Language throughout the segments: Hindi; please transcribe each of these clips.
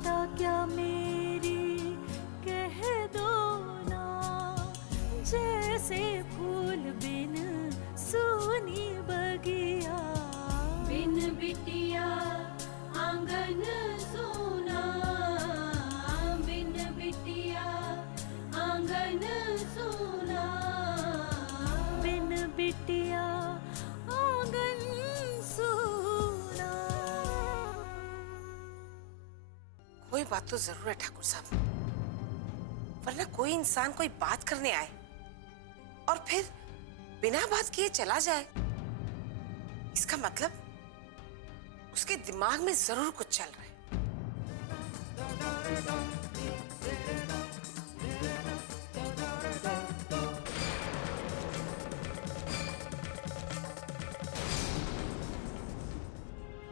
आता क्या मेरी कह दो ना, जैसे फूल बिन सूनी बगिया, बिन बिटिया आंगन सूना, बिन बिटिया आंगन सूना, बिन बिटिया आंगन सूना। कोई बात तो जरूर है ठाकुर साहब, वरना कोई इंसान कोई बात करने आए और फिर बिना बात किए चला जाए, इसका मतलब उसके दिमाग में जरूर कुछ चल रहा है।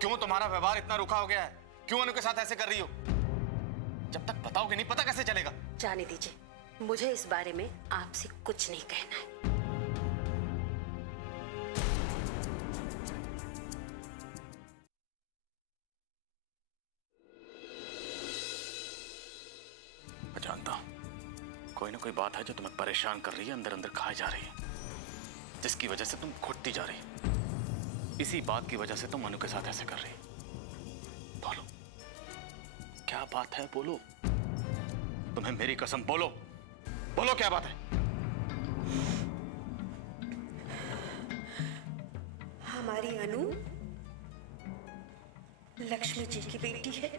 क्यों तुम्हारा व्यवहार इतना रुखा हो गया है? क्यों अनु के साथ ऐसे कर रही हो? जब तक बताओगे नहीं पता कैसे चलेगा? जाने दीजिए, मुझे इस बारे में आपसे कुछ नहीं कहना है। मैं जानता हूं कोई ना कोई बात है जो तुम्हें परेशान कर रही है, अंदर अंदर खाए जा रही है, जिसकी वजह से तुम घुटती जा रही हो। इसी बात की वजह से तुम अनु के साथ ऐसे कर रही हो। बोलो क्या बात है? बोलो, तुम्हें मेरी कसम, बोलो बोलो क्या बात है? हमारी अनु लक्ष्मी जी की बेटी है।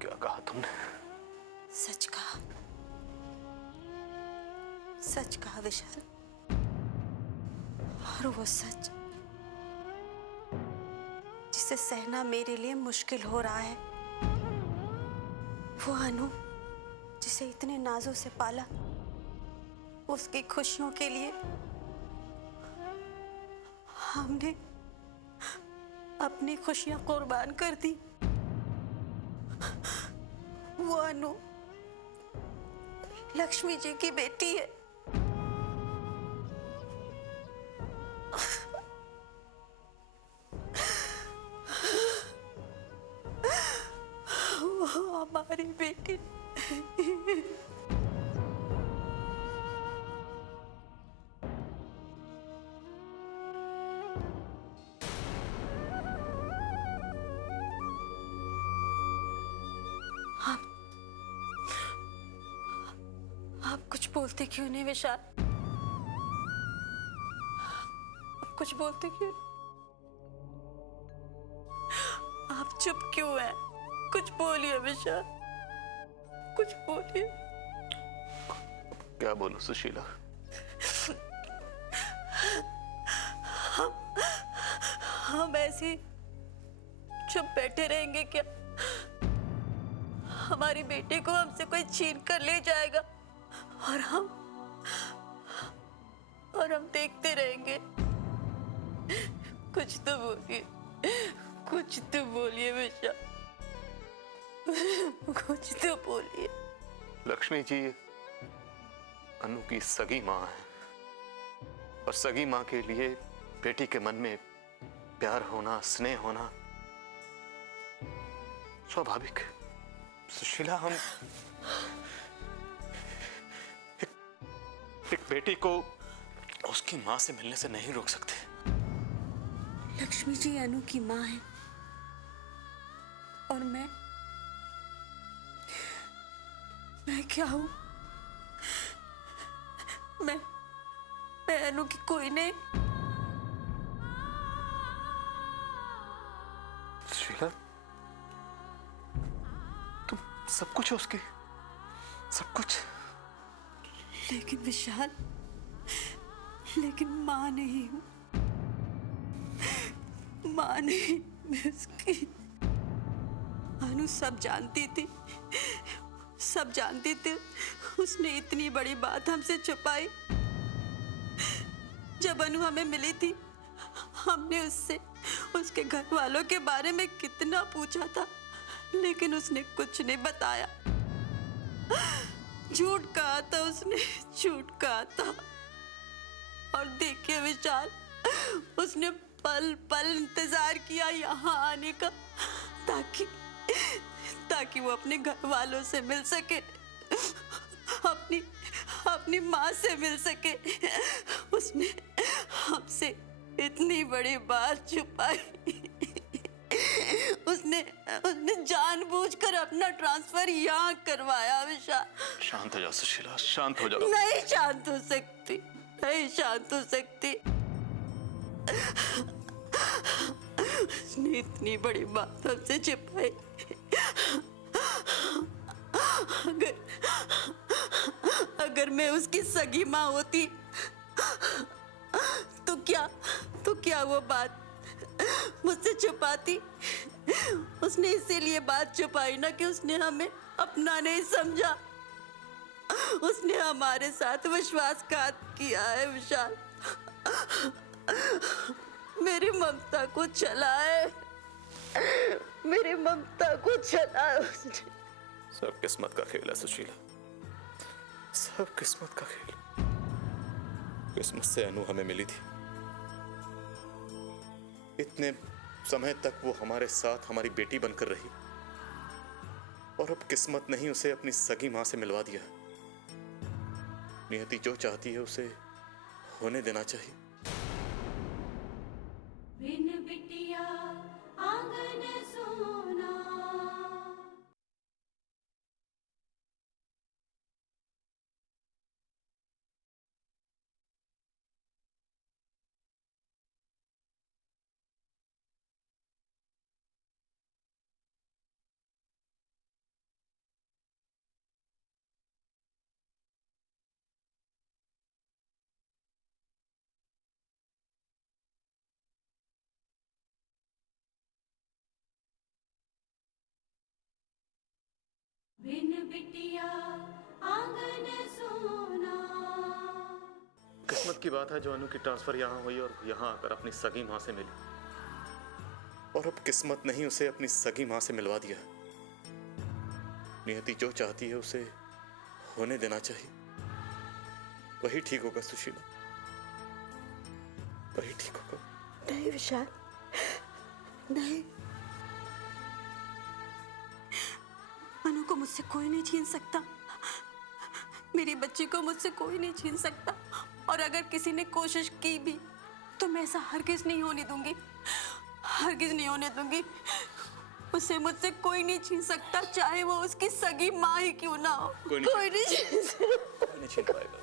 क्या कहा तुमने? सच कहा, सच कहा विशाल। और वो सच जिसे सहना मेरे लिए मुश्किल हो रहा है, वो अनु जिसे इतने नाजों से पाला, उसकी खुशियों के लिए हमने अपनी खुशियां कुर्बान कर दी। वो अनु लक्ष्मी जी की बेटी है। वो हमारी बेटी। आप कुछ बोलते क्यों नहीं विशाल? आप कुछ बोलते क्यों? आप चुप क्यों हैं? कुछ बोलिए विशाल, कुछ बोलिए। क्या बोलूं सुशीला? हम ऐसे ही चुप बैठे रहेंगे क्या? हमारी बेटी को हमसे कोई छीन कर ले जाएगा और हम देखते रहेंगे। कुछ तो बोलिए, कुछ तो बोलिए विशाल, कुछ तो बोलिए। लक्ष्मी जी अनु की सगी माँ है और सगी माँ के लिए बेटी के मन में प्यार होना, स्नेह होना स्वाभाविक है। सुशीला, हम एक बेटी को उसकी माँ से मिलने से नहीं रोक सकते। लक्ष्मी जी अनु की माँ है और मैं क्या हूँ? मैं अनु की कोई नहीं। सुशीला, तुम सब कुछ है उसकी, सब कुछ। लेकिन विशाल, लेकिन माँ नहीं हूँ, माँ नहीं मैं उसकी। अनु अनु सब जानती थी, सब जानती थी। उसने इतनी बड़ी बात हमसे छुपाई। जब अनु हमें मिली थी, हमने उससे उसके घर वालों के बारे में कितना पूछा था, लेकिन उसने कुछ नहीं बताया। झूठ कहा था उसने, झूठ कहा था। और देखिए विशाल, उसने पल पल इंतजार किया यहाँ आने का, ताकि वो अपने घर वालों से मिल सके, अपनी माँ से मिल सके। उसने हमसे इतनी बड़ी बात छुपाई। उसने जानबूझकर अपना ट्रांसफर यहाँ करवाया। विशाल, शांत हो जाओ सुशीला, शांत हो जाओ। नहीं शांत हो सकती, नहीं शांत हो सकती। उसने इतनी बड़ी बात हमसे छिपाई। अगर मैं उसकी सगी माँ होती तो क्या वो बात मुझसे छुपाती? उसने इसीलिए बात छुपाई ना कि उसने हमें अपना नहीं समझा। उसने हमारे साथ विश्वासघात किया है विशाल। मेरी ममता को छला है, मेरी ममता को छला है उसने। सब किस्मत का खेल है सुशीला, सब किस्मत का खेल। किस्मत से अनु हमें मिली थी। इतने समय तक वो हमारे साथ हमारी बेटी बनकर रही, और अब किस्मत नहीं उसे अपनी सगी मां से मिलवा दिया। नियति जो चाहती है उसे होने देना चाहिए। बिन बिटिया आंगन सोना। बिन बिटिया आंगन सोना। किस्मत की बात है जो अनु की ट्रांसफर यहाँ हुई और यहाँ आकर अपनी सगी मां से मिली, और अब किस्मत नहीं उसे अपनी सगी मां से मिलवा दिया। नियति जो चाहती है उसे होने देना चाहिए। वही ठीक होगा सुशीला, वही ठीक होगा। नहीं विशाल, नहीं। अनु को मुझसे कोई नहीं छीन सकता, मेरी बच्ची को मुझसे कोई नहीं छीन सकता। और अगर किसी ने कोशिश की भी तो मैं ऐसा हरगिज नहीं होने दूंगी, हरगिज नहीं होने दूंगी। उसे मुझसे कोई नहीं छीन सकता, चाहे वो उसकी सगी माँ ही क्यों ना हो। कोई नहीं छीन पाएगा।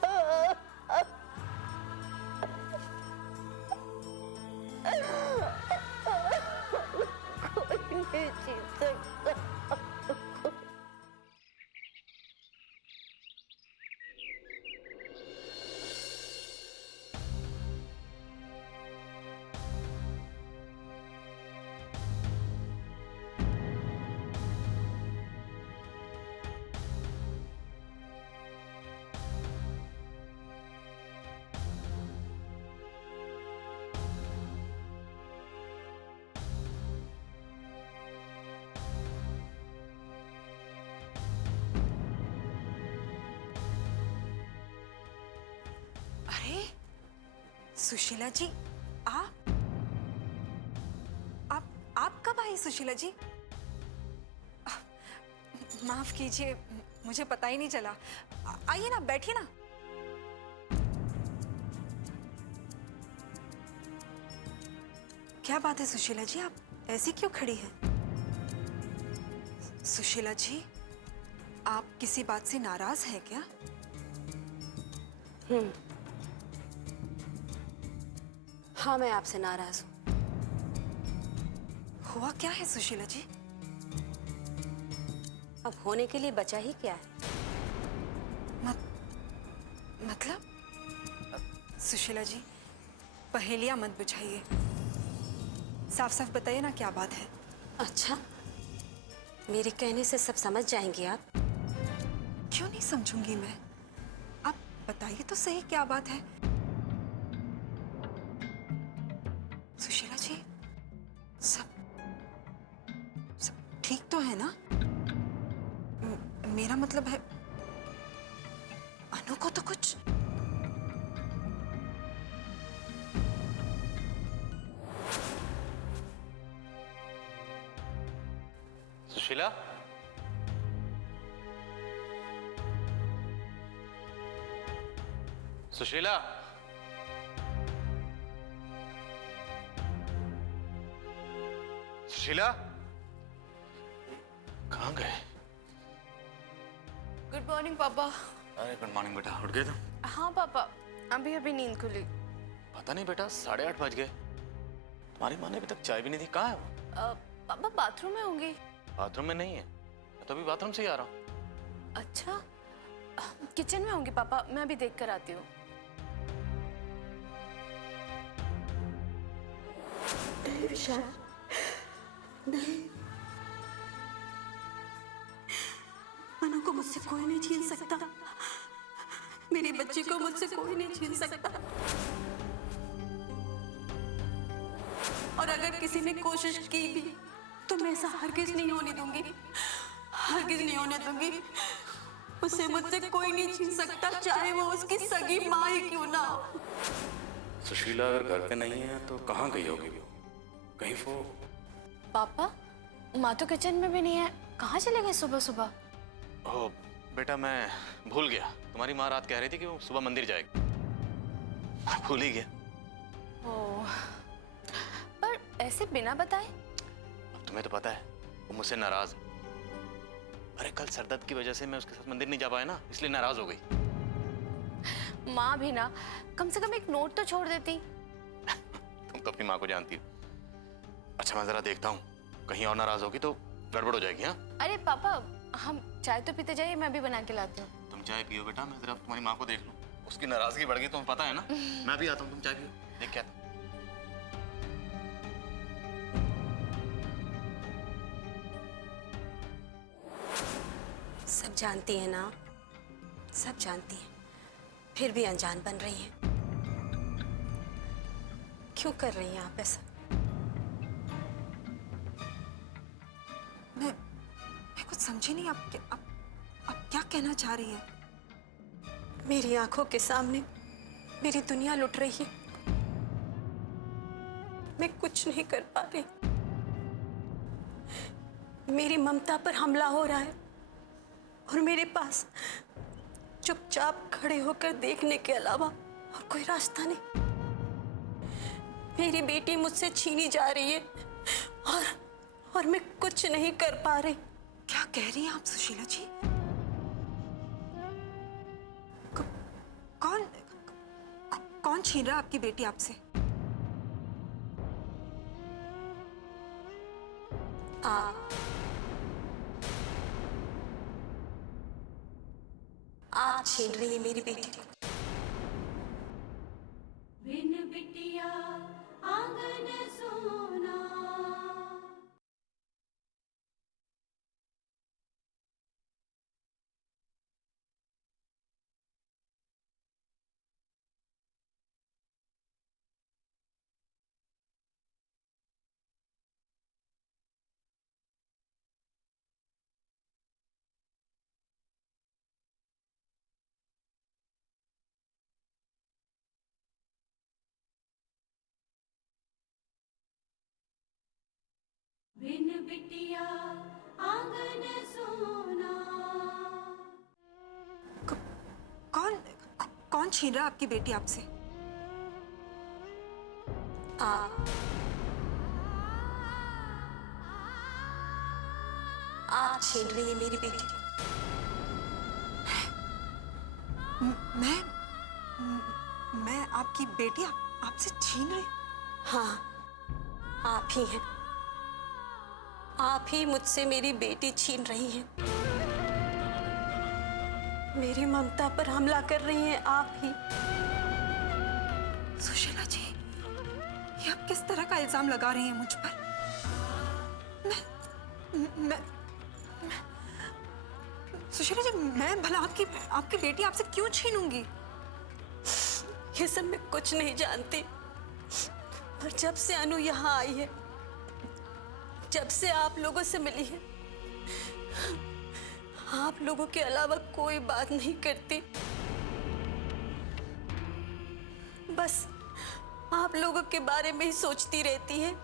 कोई नहीं छीन सकता। अरे सुशीला जी, आप कब आई सुशीला जी? माफ कीजिए, मुझे पता ही नहीं चला। आइए ना, बैठिए ना। क्या बात है सुशीला जी, आप ऐसी क्यों खड़ी हैं? सुशीला जी, आप किसी बात से नाराज हैं क्या? हाँ, मैं आपसे नाराज हूँ। हुआ क्या है सुशीला जी? अब होने के लिए बचा ही क्या है? मतलब? सुशीला जी, पहेलियां मत बुझाइए, साफ साफ बताइए ना क्या बात है। अच्छा, मेरे कहने से सब समझ जाएंगी आप। क्यों नहीं समझूंगी मैं? आप बताइए तो सही क्या बात है। सुशीला जी, सब सब ठीक तो है ना? मेरा मतलब है अनु को तो कुछ। सुशीला, सुशीला, सुशीला, कहाँ गए? गुड मॉर्निंग पापा। अरे गुड मॉर्निंग बेटा, उठ गए तुम? हाँ पापा, अभी अभी नींद खुली। पता नहीं बेटा, 8:30 बज गए। तुम्हारी माँ ने अभी तक चाय भी नहीं दी, कहाँ है वो? पापा बाथरूम में होंगी। बाथरूम में नहीं है, मैं तो अभी बाथरूम से ही आ रहा हूँ। अच्छा, किचन में होंगी पापा, मैं अभी देख कर आती हूँ। नहीं विशाल, नहीं। अनु को मुझसे कोई नहीं छीन सकता। मेरे बच्चे को मुझसे कोई नहीं छीन सकता। और अगर किसी ने कोशिश की भी तो मैं ऐसा हरगिज नहीं होने दूंगी, हरगिज नहीं होने दूंगी। उसे मुझसे कोई नहीं छीन सकता, चाहे वो उसकी सगी माँ ही क्यों ना हो। सुशीला अगर घर पे नहीं है तो कहाँ गई होगी वो? कहीं वो? पापा, माँ तो किचन में भी नहीं है, कहाँ चले गए सुबह सुबह? ओह बेटा, मैं भूल गया। तुम्हारी माँ रात कह रही थी कि वो सुबह मंदिर जाएगी, मैं भूल ही गया। ओह, पर ऐसे बिना बताए? अब तुम्हें तो पता है वो मुझसे नाराज है। अरे कल सरदर्द की वजह से मैं उसके साथ मंदिर नहीं जा पाया ना, इसलिए नाराज हो गई। माँ भी ना कम से कम एक नोट तो छोड़ देती। तुम तो अपनी माँ को जानती हो। अच्छा मैं जरा देखता हूँ, कहीं और नाराज होगी तो गड़बड़ हो जाएगी। हाँ अरे पापा, हम चाय तो पीते जाइए, मैं भी बना के लाती हूँ। तुम चाय पियो बेटा, मैं जरा तुम्हारी माँ को देख लूँ। उसकी नाराजगी बढ़ गई, तुम्हें पता है ना। मैं भी आता हूँ, तुम चाय पियो, देख क्या। सब जानती है ना, सब जानती है, फिर भी अनजान बन रही हैं। क्यों कर रही हैं आप ऐसा? मैं कुछ समझी नहीं। आप क्या कहना चाह रही हैं? मेरी आंखों के सामने मेरी दुनिया लुट रही है। मैं कुछ नहीं कर पा रही। मेरी ममता पर हमला हो रहा है और मेरे पास चुपचाप खड़े होकर देखने के अलावा और कोई रास्ता नहीं। मेरी बेटी मुझसे छीनी जा रही है और मैं कुछ नहीं कर पा रही। क्या कह रही हैं आप सुशीला जी? कौन छीन रहा आपकी बेटी आपसे? आप छीन रही है मेरी बेटी को। बिन बिटिया आंगन सोना। बिन बिटिया आंगन सोना। कौन छीन रहा आपकी बेटी आपसे? आप छीन रही है मेरी बेटी को। मैं आपकी बेटी आपसे छीन रही? हाँ, आप ही हैं। आप ही मुझसे मेरी बेटी छीन रही हैं। मेरी ममता पर हमला कर रही हैं आप ही। सुशीला जी, ये आप किस तरह का इल्जाम लगा रही हैं मुझ पर? सुशीला जी, मैं भला आपकी बेटी आपसे क्यों छीनूंगी? ये सब मैं कुछ नहीं जानती, पर जब से अनु यहाँ आई है, जब से आप लोगों से मिली है, आप लोगों के अलावा कोई बात नहीं करती। बस आप लोगों के बारे में ही सोचती रहती है।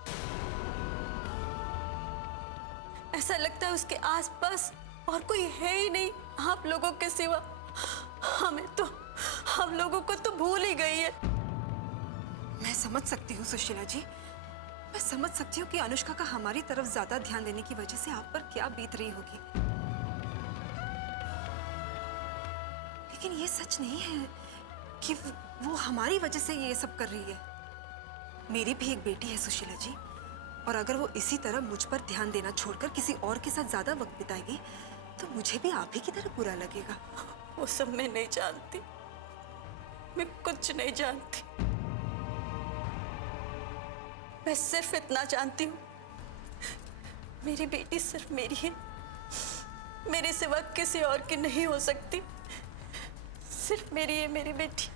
ऐसा लगता है उसके आसपास और कोई है ही नहीं आप लोगों के सिवा। हम लोगों को तो भूल ही गई है। मैं समझ सकती हूँ सुशीला जी, मैं समझ सकती हूँ कि अनुष्का का हमारी तरफ ज्यादा ध्यान देने की वजह से आप पर क्या बीत रही होगी, लेकिन ये सच नहीं है कि वो हमारी वजह से ये सब कर रही है। मेरी भी एक बेटी है सुशीला जी, और अगर वो इसी तरह मुझ पर ध्यान देना छोड़कर किसी और के साथ ज्यादा वक्त बिताएगी तो मुझे भी आप ही की तरह बुरा लगेगा। वो सब मैं नहीं जानती, मैं कुछ नहीं जानती। मैं सिर्फ इतना जानती हूँ, मेरी बेटी सिर्फ मेरी है, मेरे सिवा किसी और की नहीं हो सकती। सिर्फ मेरी है मेरी बेटी।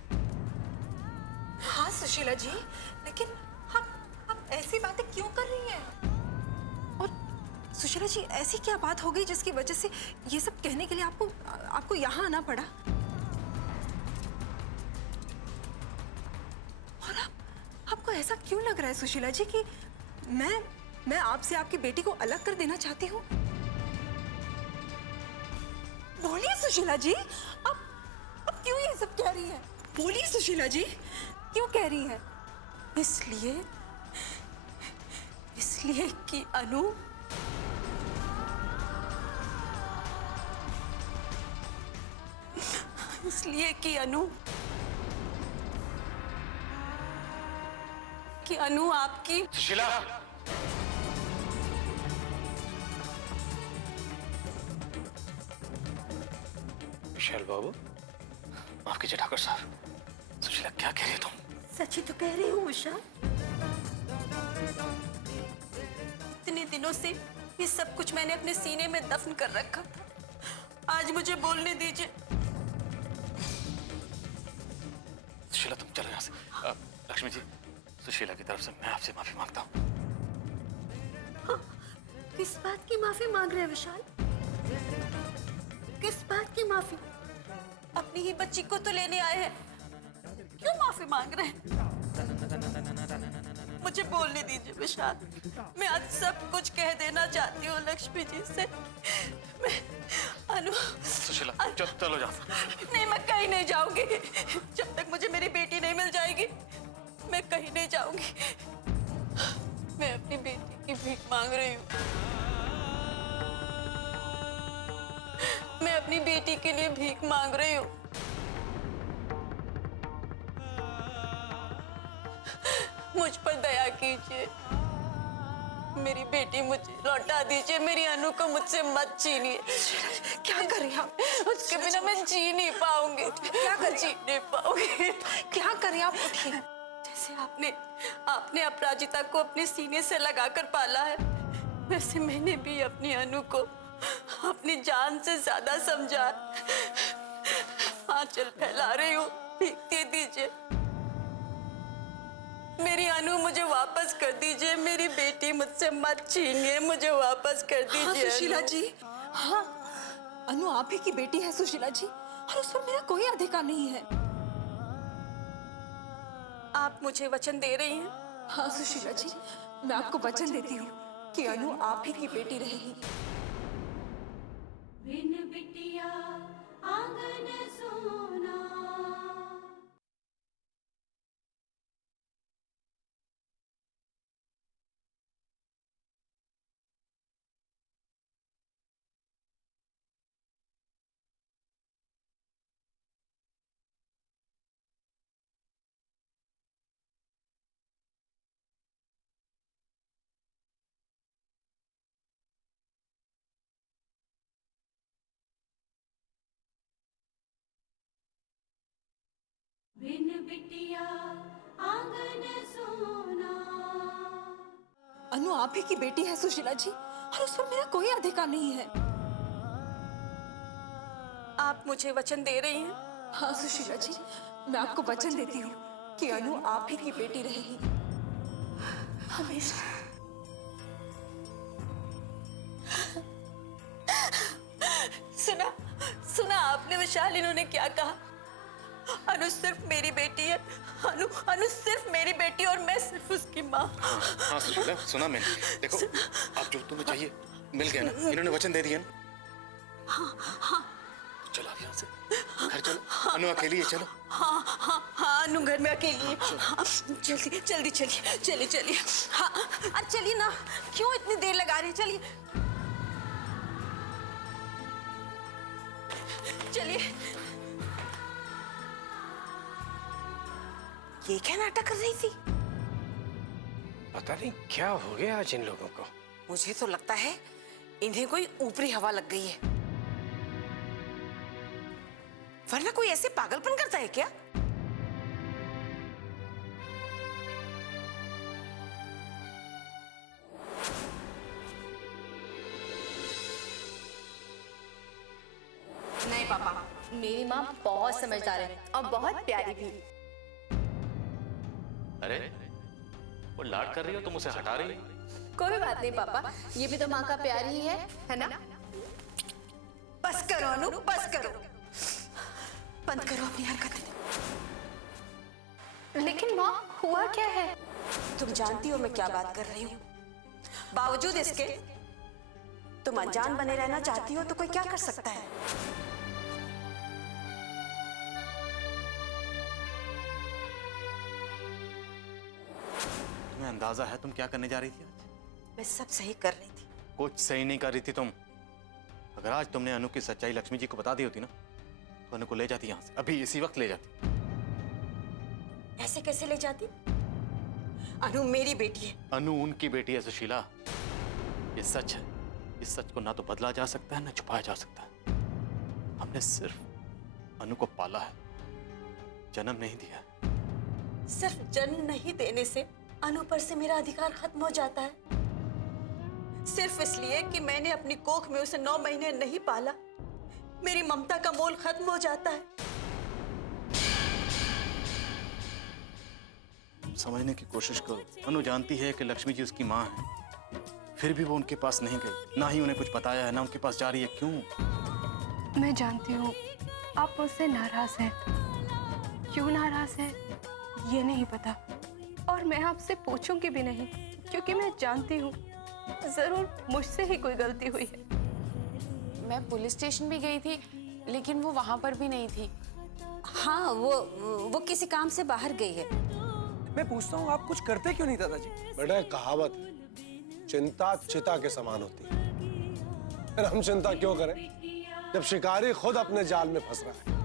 हाँ सुशीला जी, लेकिन आप ऐसी बातें क्यों कर रही हैं? और सुशीला जी, ऐसी क्या बात हो गई जिसकी वजह से ये सब कहने के लिए आपको यहाँ आना पड़ा? और आपको ऐसा क्यों लग रहा है सुशीला जी कि मैं आपसे आपकी बेटी को अलग कर देना चाहती हूँ? बोलिए सुशीला जी, आप क्यों ये सब कह रही हैं? बोलिए सुशीला जी, क्यों कह रही हैं? इसलिए कि अनु आपकी। सुशीला, विशाल बाबू, माफ कीजिए ठाकुर साहब। सुशीला, क्या कह रही है तुम? सच ही तो कह रही हूँ उषा। इतने दिनों से ये सब कुछ मैंने अपने सीने में दफन कर रखा था। आज मुझे बोलने दीजिए। सुशीला, तुम चलो यहाँ से। लक्ष्मी जी, सुशीला की तरफ से मैं आपसे माफी मांगता हूँ। किस बात की माफी मांग रहे हैं विशाल? किस बात की माफी? अपनी ही बच्ची को तो लेने आए हैं, क्यों माफी मांग रहे हैं? मुझे बोलने दीजिए विशाल। मैं आज सब कुछ कह देना चाहती हूँ लक्ष्मी जी से। मैं अनु। सुशीला, चलो जाओ। नहीं, मैं कहीं नहीं जाऊंगी। जब तक मुझे मेरी बेटी नहीं मिल जाएगी, मैं कहीं नहीं जाऊंगी। मैं अपनी बेटी की भीख मांग रही हूँ। मैं अपनी बेटी के लिए भीख मांग रही हूँ। मुझ पर दया कीजिए, मेरी बेटी मुझे लौटा दीजिए। मेरी अनु को मुझसे मत छीनिए। क्या कर रही हैं आप? उसके बिना मैं जी नहीं पाऊंगी। क्या कर जी नहीं पाऊंगी। क्या कर रही हैं आप? उठिए। जैसे आपने अपराजिता को अपने सीने से लगाकर पाला है, वैसे मैंने भी अपनी अनु को अपनी जान से ज्यादा समझा। आंचल फैला रही हूँ, भीख दे दीजिए। मेरी अनु मुझे वापस कर दीजिए। मेरी बेटी मुझसे मत छीनिए, मुझे वापस कर दीजिए। हाँ सुशीला जी, हाँ, अनु आप ही की बेटी है सुशीला जी, और उस पर मेरा कोई अधिकार नहीं है। आप मुझे वचन दे रही हैं? हाँ सुशीला जी, मैं आपको वचन देती हूँ कि अनु आप ही की बेटी रहेगी। बिन बिटिया आंगन सोना। बिन बिटिया आंगन सोना। अनु आप ही की बेटी है सुशीला जी, और उस पर मेरा कोई अधिकार नहीं है। आप मुझे वचन दे रही हैं? हाँ सुशीला जी, मैं आपको वचन देती हूँ कि अनु आप ही की बेटी रहेगी हमेशा। सुना सुना आपने विशाल, इन्होंने क्या कहा? अनु सिर्फ मेरी बेटी है। अनु अनु सिर्फ मेरी बेटी और मैं सिर्फ उसकी माँ। हाँ सुशीला, सुना मैंने। देखो, आप जो तुम्हें चाहिए मिल गया ना, इन्होंने वचन दे दिया ना। हाँ। चलो आप यहाँ से घर चलो, अनु अकेली है, चलो। हाँ, अनु घर में अकेली है। हाँ, जल्दी जल्दी चलिए। हाँ, अब चलिए ना, क्यों इतनी देर लगा रहे हैं? चलिए। ये क्या नाटक कर रही थी? पता नहीं क्या हो गया आज इन लोगों को। मुझे तो लगता है इन्हें कोई ऊपरी हवा लग गई है, वरना कोई ऐसे पागलपन करता है क्या? नहीं पापा, मेरी माँ बहुत समझदार है और बहुत प्यारी भी। अरे वो लाड कर रही हो, तुम उसे हटा रही हो। कोई बात नहीं पापा, ये भी तो माँ का प्यार ही है ना? बस करो अनु, बस करो, बंद करो अपनी हरकतें। लेकिन माँ, हुआ क्या है? तुम जानती हो मैं क्या बात कर रही हूँ। बावजूद इसके तुम अनजान बने रहना चाहती हो तो कोई क्या कर सकता है? तुम्हें अंदाजा है तुम क्या करने जा रही थी आज? मैं सब सही कर रही थी। कुछ सही नहीं कर रही थी तुम। अगर आज तुमने अनु की सच्चाई लक्ष्मी जी को बता दी होती ना, तो अनु को ले जाती यहाँ से, अभी इसी वक्त ले जाती। ऐसे कैसे ले जाती? अनु मेरी बेटी है। अनु उनकी बेटी है सुशीला, ये सच है। इस सच को ना तो बदला जा सकता है ना छुपाया जा सकता है। हमने सिर्फ अनु को पाला है, जन्म नहीं दिया। सिर्फ जन्म नहीं देने से अनु पर से मेरा अधिकार खत्म हो जाता है? सिर्फ इसलिए कि मैंने अपनी कोख में उसे 9 महीने नहीं पाला, मेरी ममता का मोल खत्म हो जाता है? समझने की कोशिश करो। अनु जानती है कि लक्ष्मी जी उसकी माँ है, फिर भी वो उनके पास नहीं गई, ना ही उन्हें कुछ बताया है, ना उनके पास जा रही है। क्यों? मैं जानती हूँ आप मुझसे नाराज हैं। क्यों नाराज हैं ये नहीं पता, और मैं आपसे पूछूंगी भी नहीं, क्योंकि मैं जानती हूँ जरूर मुझसे ही कोई गलती हुई है। मैं पुलिस स्टेशन भी गई थी, लेकिन वो वहाँ पर भी नहीं थी। हाँ, वो किसी काम से बाहर गई है। मैं पूछता हूँ आप कुछ करते क्यों नहीं दादाजी? बेटा कहावत है, चिंता चिता के समान होती है। फिर हम चिंता क्यों करें जब शिकारी खुद अपने जाल में फंस रहा है?